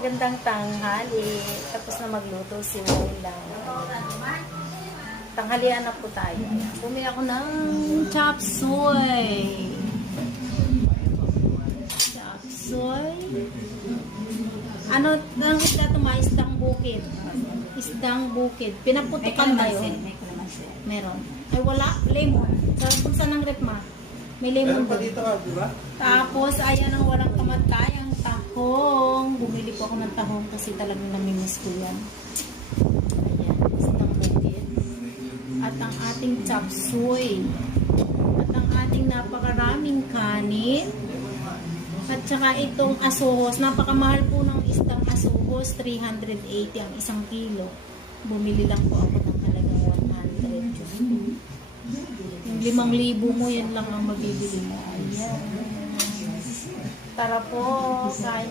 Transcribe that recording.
magandang tanghali. Tapos na magluto si Willa. Tanghalian na po tayo. Bumili ako ng chop suey. Chop suey. Ano ang isda ito ma? Isdang bukid. Isdang bukid. Pinaputukan ba yun? Meron. Ay wala. Lemon. Saan ang rep ma? May lemon doon. Tapos, ayan ang walang kamatay, ang tahong. Bumili po ako ng tahong kasi talagang namimiss ko yan. Ayan, isang bukid. At ang ating chop suey. At ang ating napakaraming kanin. At saka itong asuhos. Napakamahal po ng isdang asuhos. 380 ang isang kilo. Bumili lang po ako ng halagang 100. Diyos ko. Yung 5,000 mo, yan lang ang mabibili mo. Ayan. Tara po, kain